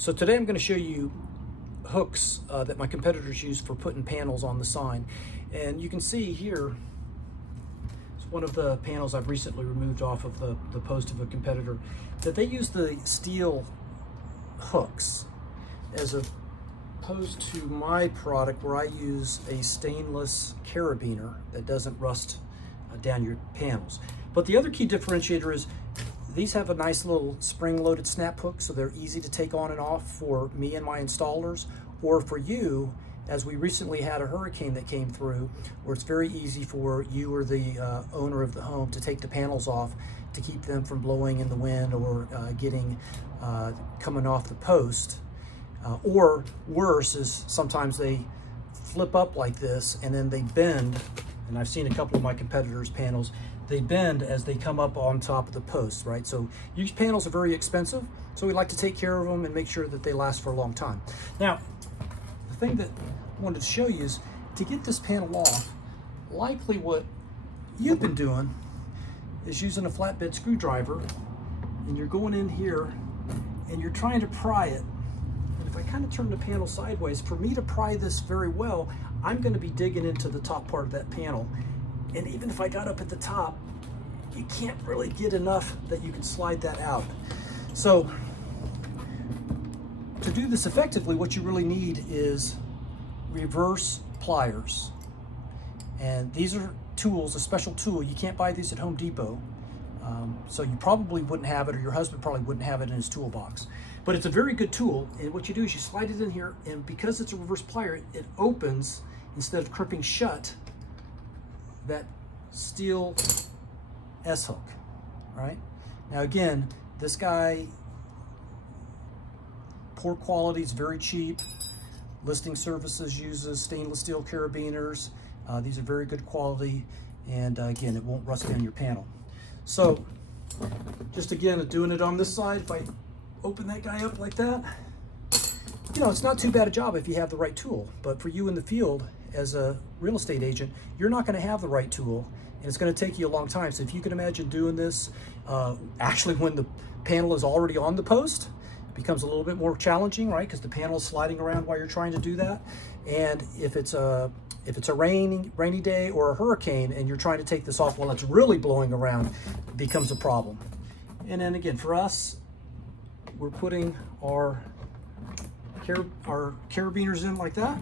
So today I'm going to show you hooks that my competitors use for putting panels on the sign. And you can see here, it's one of the panels I've recently removed off of the post of a competitor, that they use the steel hooks as opposed to my product where I use a stainless carabiner that doesn't rust down your panels. But the other key differentiator is these have a nice little spring-loaded snap hook, so they're easy to take on and off for me and my installers, or for you, as we recently had a hurricane that came through, where it's very easy for you or the owner of the home to take the panels off to keep them from blowing in the wind or coming off the post. Or worse is sometimes they flip up like this and then they bend, and I've seen a couple of my competitors' panels, they bend as they come up on top of the post, right? So these panels are very expensive, so we like to take care of them and make sure that they last for a long time. Now, the thing that I wanted to show you is to get this panel off, likely what you've been doing is using a flatbed screwdriver, and you're going in here and you're trying to pry it. And if I kind of turn the panel sideways, for me to pry this very well, I'm going to be digging into the top part of that panel. And even if I got up at the top, you can't really get enough that you can slide that out. So to do this effectively, what you really need is reverse pliers. And these are tools, a special tool. You can't buy these at Home Depot. So you probably wouldn't have it, or your husband probably wouldn't have it in his toolbox. But it's a very good tool, and what you do is you slide it in here, and because it's a reverse plier, it opens instead of crimping shut that steel S-hook, right? Now again, this guy, poor quality, is very cheap. Listing Services uses stainless steel carabiners. These are very good quality, and again, it won't rust down your panel. So just again, doing it on this side, if I open that guy up like that, you know, it's not too bad a job if you have the right tool. But for you in the field as a real estate agent, you're not going to have the right tool, and it's going to take you a long time. So if you can imagine doing this actually when the panel is already on the post, it becomes a little bit more challenging, right? Because the panel is sliding around while you're trying to do that. And if it's a rainy day or a hurricane and you're trying to take this off while it's really blowing around, it becomes a problem. And then again, for us, we're putting our carabiners in like that.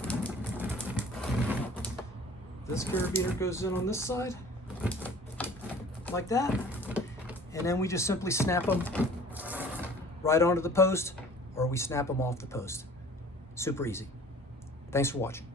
This carabiner goes in on this side, like that. And then we just simply snap them right onto the post, or we snap them off the post. Super easy. Thanks for watching.